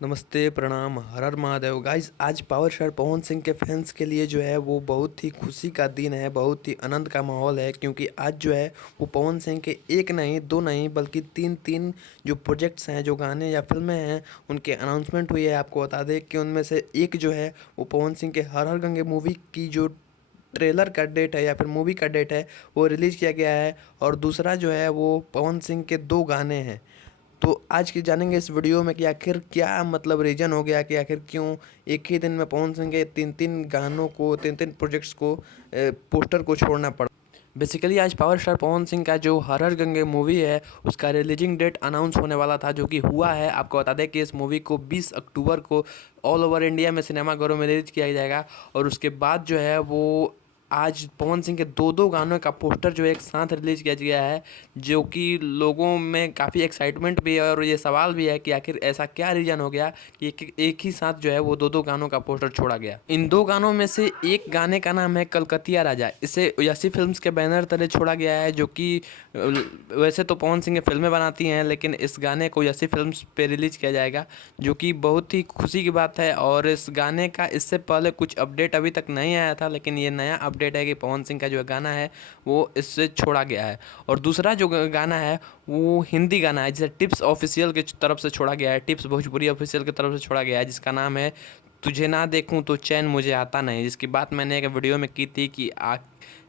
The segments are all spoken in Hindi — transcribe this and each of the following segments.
नमस्ते, प्रणाम, हर हर महादेव। गाइस, आज पावर स्टार पवन सिंह के फैंस के लिए जो है वो बहुत ही खुशी का दिन है, बहुत ही आनंद का माहौल है, क्योंकि आज जो है वो पवन सिंह के एक नहीं, दो नहीं, बल्कि तीन तीन जो प्रोजेक्ट्स हैं, जो गाने या फिल्में हैं, उनके अनाउंसमेंट हुई है। आपको बता दें कि उनमें से एक जो है वो पवन सिंह के हर हर गंगे मूवी की जो ट्रेलर का डेट है या फिर मूवी का डेट है वो रिलीज़ किया गया है, और दूसरा जो है वो पवन सिंह के दो गाने हैं। तो आज की जानेंगे इस वीडियो में कि आखिर क्या मतलब रीज़न हो गया कि आखिर क्यों एक ही दिन में पवन सिंह के तीन तीन गानों को, तीन तीन प्रोजेक्ट्स को, पोस्टर को छोड़ना पड़ा। बेसिकली आज पावर स्टार पवन सिंह का जो हर हर गंगे मूवी है उसका रिलीजिंग डेट अनाउंस होने वाला था, जो कि हुआ है। आपको बता दें कि इस मूवी को 20 अक्टूबर को ऑल ओवर इंडिया में सिनेमाघरों में रिलीज किया जाएगा, और उसके बाद जो है वो आज पवन सिंह के दो दो गानों का पोस्टर जो है एक साथ रिलीज किया गया है, जो कि लोगों में काफ़ी एक्साइटमेंट भी है, और ये सवाल भी है कि आखिर ऐसा क्या रीज़न हो गया कि एक ही साथ जो है वो दो दो गानों का पोस्टर छोड़ा गया। इन दो गानों में से एक गाने का नाम है कलकतिया राजा। इसे यसी फिल्म्स के बैनर तले छोड़ा गया है, जो कि वैसे तो पवन सिंह फिल्में बनाती हैं, लेकिन इस गाने को यसी फिल्म्स पे रिलीज किया जाएगा, जो कि बहुत ही खुशी की बात है। और इस गाने का इससे पहले कुछ अपडेट अभी तक नहीं आया था, लेकिन ये नया अपडेट है कि पवन सिंह का जो गाना है वो इससे छोड़ा गया है। और दूसरा जो गाना है वो हिंदी गाना है, जिसे टिप्स ऑफिशियल की तरफ से छोड़ा गया है, टिप्स भोजपुरी ऑफिशियल की तरफ से छोड़ा गया है, जिसका नाम है तुझे ना देखूं तो चैन मुझे आता नहीं। जिसकी बात मैंने एक वीडियो में की थी कि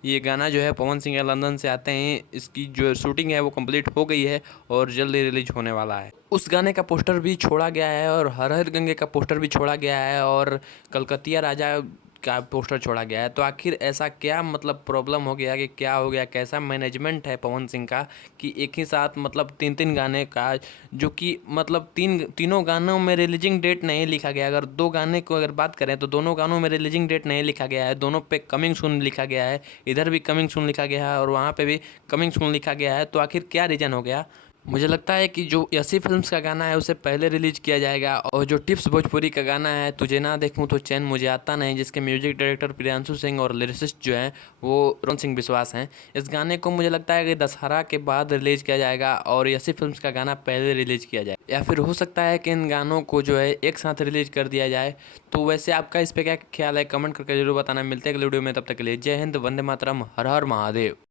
ये गाना जो है पवन सिंह लंदन से आते हैं, इसकी जो शूटिंग है वो कंप्लीट हो गई है और जल्दी रिलीज होने वाला है। उस गाने का पोस्टर भी छोड़ा गया है, और हर हर गंगे का पोस्टर भी छोड़ा गया है, और कलकतिया राजा का पोस्टर छोड़ा गया है। तो आखिर ऐसा क्या मतलब प्रॉब्लम हो गया कि क्या हो गया, कैसा मैनेजमेंट है पवन सिंह का कि एक ही साथ मतलब तीन तीन गाने का, जो कि मतलब तीनों गानों में रिलीजिंग डेट नहीं लिखा गया। अगर दो गाने को अगर बात करें तो दोनों गानों में रिलीजिंग डेट नहीं लिखा गया है, दोनों पे कमिंग सून लिखा गया है। इधर भी कमिंग सून लिखा गया है और वहाँ पे भी कमिंग सून लिखा गया है। तो आखिर क्या रीज़न हो गया? मुझे लगता है कि जो यसी फिल्म्स का गाना है उसे पहले रिलीज किया जाएगा, और जो टिप्स भोजपुरी का गाना है तुझे ना देखूं तो चैन मुझे आता नहीं, जिसके म्यूजिक डायरेक्टर प्रियांशु सिंह और लिरिसिस्ट जो हैं वो रोहन सिंह विश्वास हैं, इस गाने को मुझे लगता है कि दशहरा के बाद रिलीज किया जाएगा और यसी फिल्म्स का गाना पहले रिलीज किया जाए, या फिर हो सकता है कि इन गानों को जो है एक साथ रिलीज कर दिया जाए। तो वैसे आपका इस पर क्या ख्याल है, कमेंट करके जरूर बताना। मिलते हैं अगले वीडियो में, तब तक के लिए जय हिंद, वंदे मातरम, हर हर महादेव।